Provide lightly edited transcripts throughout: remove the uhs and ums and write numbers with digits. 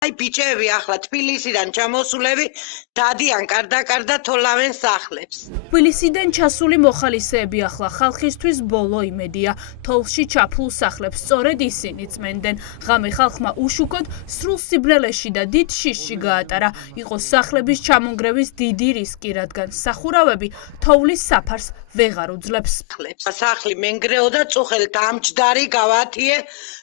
აი ბიჭები ახლა თბილისიდან ჩამოსულები დადიან კარდა თოლავენ სახლებს. თბილისიდან ჩასული მოხალისეები ახლა ხალხისთვის ბოლო იმედია. თოვლში ჩაფლულ სახლებს სწორედ ისინი წმენდნენ. ღამე ხალხმა უშუქოდ სრულ სიბნელეში და დიდ შიშში გაატარა. იყო სახლების ჩამონგრევის დიდი რისკი, რადგან სახურავები თოვლის საფარს ვეღარ უძლებს. სახლი მენგრეო და წუხელთ ამჯდარი გავათიე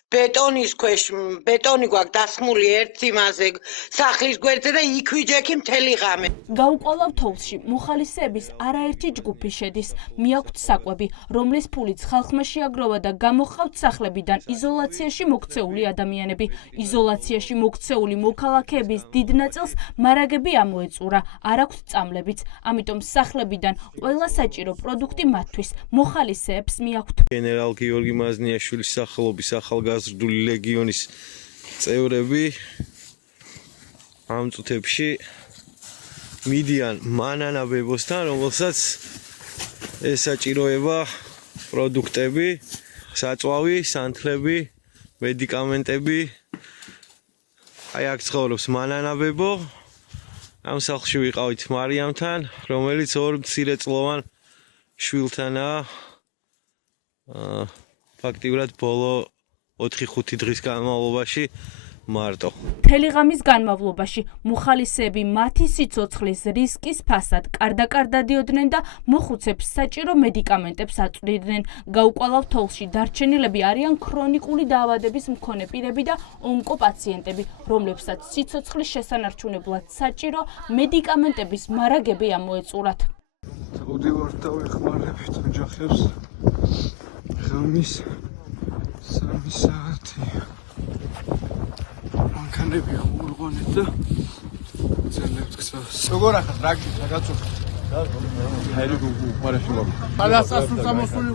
ბეტონის ქვეშ ბეტონი გვაქვს დასხმული ერთ იმაზე სახლის გვერდზე და იქ ვიჯექი მთელი ღამე. გაუყოლავ თოვლში მოხალისეების არაერთი ჯგუფი შედის. მიაქვთ საკვები, რომლის ფულით ხალხმა შეაგროვა და გამოჰყავთ სახლებიდან იზოლაციაში მოქცეული ადამიანები. იზოლაციაში მოქცეული მოქალაქეების დიდ ნაწილს მარაგები ამოეწურა, არ აქვთ წამლებიც. ამიტომ სახლებიდან ყველა საჭირო პროდუქტი მათთვის მოხალისეებს მიაქვთ. გენერალ გიორგი მაზნიაშვილის სახელობის ახალგაზრდული ლეგიონის წევრები ამ წუთებში მიდიან მანანაბებოსთან, რომელსაც ესაჭიროება პროდუქტები, საწვავი, სანთლები, მედიკამენტები. აი აქ ცხოვრობს მანანაბებო. ამ სახლში ვიყავით მარიამთან, რომელიც ორ მცირეწლოვან შვილთანაა. ფაქტიურად ბოლო 4-5 დღის განმავლობაში მარტო. მთელი ღამის განმავლობაში მოხალისეები მათი სიცოცხლის რისკის ფასად კარდაკარდადიოდნენ და მოხუცებს საჭირო მედიკამენტებს აწვდიდნენ. გაუყოლავ თოვლში დარჩენილები არიან ქრონიკული დაავადების მქონე პირები და ონკოპაციენტები, რომლებსაც სიცოცხლის შესანარჩუნებლად საჭირო მედიკამენტების მარაგები ამოეწურათ. ვდივართ და ვეხმარებით ოჯახებს. ღამის 3 საათი მანქანები ხურღონეთ და ძელებთ გზას. როგორ ახლა ტრაქი გაგაწუხეთ? ჰაერი გუპარაში მოგ. ალასასულ სამოსული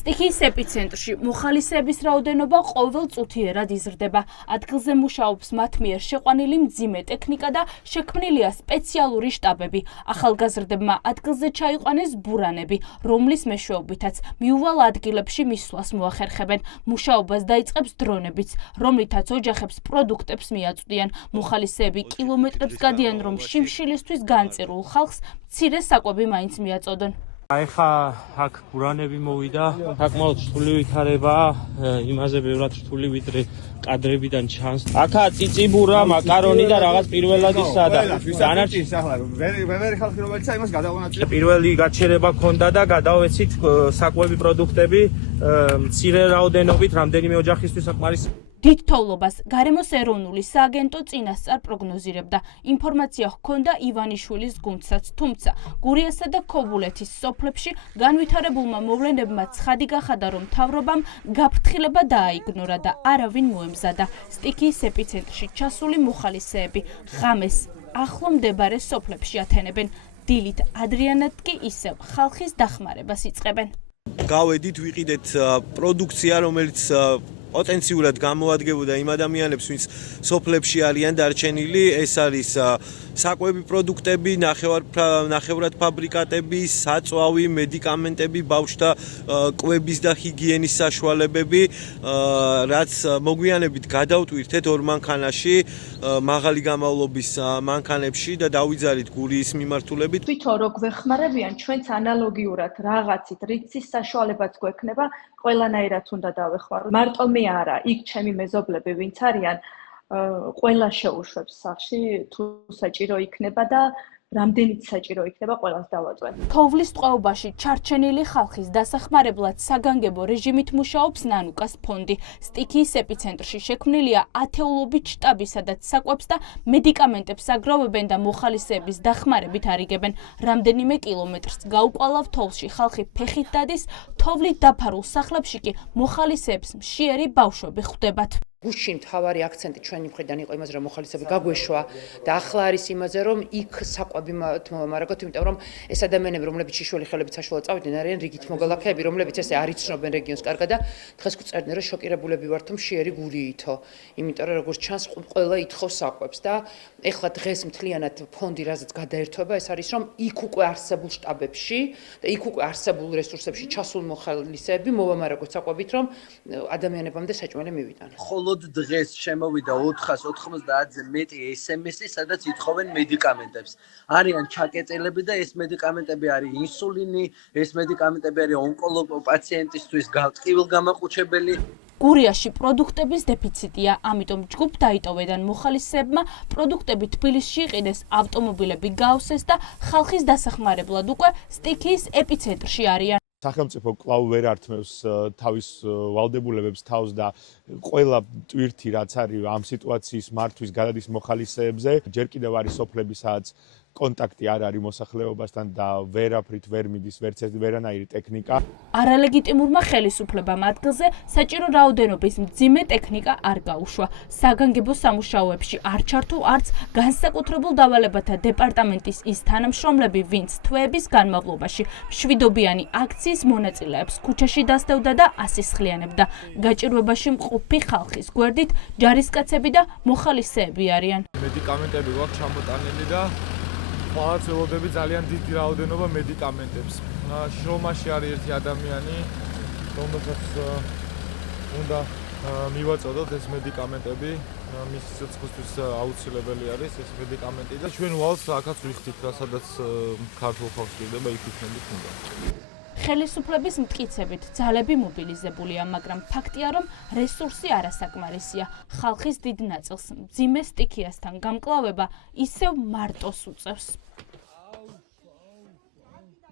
სტიქიის ეპიცენტრში მოხალისეების რაოდენობა ყოველ წუთიერად იზრდება. ადგილზე მუშაობს მათ მიერ შეყვანილი მძიმე ტექნიკა და შექმნილია სპეციალური შტაბები. ახალგაზრდებმა ადგილზე ჩაიყვანეს ბურანები, რომლის მეშვეობითაც მიუვალ ადგილებში მისვლას მოახერხებენ. მუშაობას დაიწყებს დრონებიც, რომლითაც ოჯახებს პროდუქტებს მიაწვდიან. მოხალისეები კილომეტრებს გადიან, რომ შიმშილისთვის განწირულ ხალხს მცირე საკვები მაინც მიაწოდონ. ახლა აქ ბურანები მოვიდა, საკმაოდ რთული ვითარებაა, იმაზე ბევრად რთული ვიდრე კადრებიდან ჩანს. აქა წიწიბურა, მაკარონი და რაღაც პირველადი სადა. დანარჩენი ახლა ვერი ხალხი რომელიც იმას გადავანაწილე. პირველი გაჩერება ქონდა და გადავეცით საკვები პროდუქტები მცირე რაოდენობით რამდენიმე ოჯახისთვის საკმარისი. დიდ თოვლობას გარემოს ეროვნული სააგენტო წინასწარ პროგნოზირებდა. ინფორმაცია ჰქონდა ივანიშვილის გუნდსაც, თუმცა გურიასა და ქობულეთის სოფლებში განვითარებულმა მოვლენებმა ცხადი გახადა, რომ მთავრობამ გაფრთხილება დააიგნორა და არავინ მოემზადა. სტიქიის ეპიცენტრში ჩასული მოხალისეები ღამეს ახლო მდებარე სოფლებში ათენებენ. დილით ადრიანად კი ისევ ხალხის დახმარებას იწყებენ. გავედით, ვიყიდეთ პროდუქცია, რომელიც პოტენციურად გამოადგებოდა იმ ადამიანებს, ვინც სოფლებში არიან დარჩენილი. ეს არის საკვები პროდუქტები, ნახევრად ფაბრიკატები, საწვავი, მედიკამენტები, ბავშვთა კვების და ჰიგიენის საშუალებები, რაც მოგვიანებით გადავტვირთეთ ორ მანქანაში, მაღალი გამავლობის მანქანებში და დავიძალით გურიის მიმართულებით. თვითონ რო გვეხმარებიან, ჩვენც ანალოგიურად რაღაცით რიცის საშუალებაც გვექნება, ყველანაირად უნდა დავეხმაროთ. მარტო მე არა, იქ ჩემი მეზობლები ვინც არიან, ყველა შეუშვებს სახში, თუ საჭირო იქნება და რამდენიც საჭირო იქნება, ყველას დავაწვენ. თოვლის ტყვეობაში ჩარჩენილი ხალხის დასახმარებლად საგანგებო რეჟიმით მუშაობს ნანუკას ფონდი. სტიქიის ეპიცენტრში შექმნილია ათეულობით შტაბი, სადაც საკვებს და მედიკამენტებს აგროვებენ და მოხალისეების დახმარებით არიგებენ. რამდენიმე კილომეტრს გაუყოლავ თოვლში ხალხი ფეხით დადის, თოვლით დაფარულ სახლებში კი მოხალისეებს მშიერი ბავშვები ხვდებათ. გუშინ მთავარი აქცენტი ჩვენი მხრიდან იყო იმაზე, რომ მოხალისეები გაგვეშვა და ახლა არის იმაზე, რომ იქ საკვები მოვამარაგოთ, იმიტომ რომ ეს ადამიანები, რომლებიც შიშველი ხელებით საშუალო წავიდნენ, არიან რიგით მოქალაქეები, რომლებიც ესე არ იცნობენ რეგიონს კარგად და დღეს გვწერდნენ, რომ შოკირებულები ვართ, რომ მშიერი გულიითო. იმიტომ რომ როგორც ჩანს, ყველა ითხოვს საკვებს და ეხლა დღეს მთლიანად ფონდი რაზეც გადაერთვება, ეს არის, რომ იქ უკვე არსებულ შტაბებში და იქ უკვე არსებულ რესურსებში ჩასულ მოხალისეები მოვამარაგოთ საკვებით, რომ ადამიანებამდე საჭმელი მივიდან. მხოლოდ დღეს შემოვიდა 490-ზე მეტი SMS-ი, სადაც ითხოვენ მედიკამენტებს. არიან ჩაკეტილები და ეს მედიკამენტები არის ინსულინი, ეს მედიკამენტები არის ონკოლოგ პაციენტისთვის ტკივილგამაყუჩებელი. გურიაში პროდუქტების დეფიციტია, ამიტომ ჯგუფ დაიტოვედან მოხალისეებმა პროდუქტები თბილისში იყიდეს, ავტომობილები გაავსეს და ხალხის დასახმარებლად უკვე სტიქიის ეპიცენტრში არიან. სახელმწიფო კვლავ ვერ ართმევს თავის ვალდებულებებს თავს და ყველა ტვირთი რაც არის ამ სიტუაციის მართვის გადადის მოხალისეებზე, ჯერ კიდევ არის სოფლები, სადაც კონტაქტი არ არის მოსახლეობასთან და ვერაფრით ვერ მიდის ვერანაირი ტექნიკა. არალეგიტიმურმა ხელისუფლებამ ადგილზე საჭირო რაოდენობის მძიმე ტექნიკა არ გაუშვა. საგანგებო სამუშაოებში არ ჩართო არც განსაკუთრებულ დავალებათა დეპარტამენტის ის თანამშრომლები, ვინც თვეების განმავლობაში მშვიდობიანი აქციის მონაწილეებს ქუჩაში დასდევდა და ასისხლიანებდა. გაჭირვებაში მყოფი ხალხის გვერდით ჯარისკაცები და მოხალისეები არიან. მედიკამენტები გვაქვს ჩამოტანილი და ყველაც ველოდები ძალიან დიდი რაოდენობა მედიკამენტებს. შრომაში არის ერთი ადამიანი, რომელსაც უნდა მივაწოდოთ ეს მედიკამენტები, მის სიცოცხლისთვის აუცილებელი არის ეს მედიკამენტი და ჩვენ ვალს აქაც ვიხდით, სადაც ქართულ ხალხს გირდება, იქ ვიქნებით უნდა. ხელისუფლების მტკიცებით ძალები მობილიზებულია, მაგრამ ფაქტია, რომ რესურსი არასაკმარისია. ხალხის დიდ ნაწილს მძიმე სტიქიასთან გამკლავება ისევ მარტოს უწევს.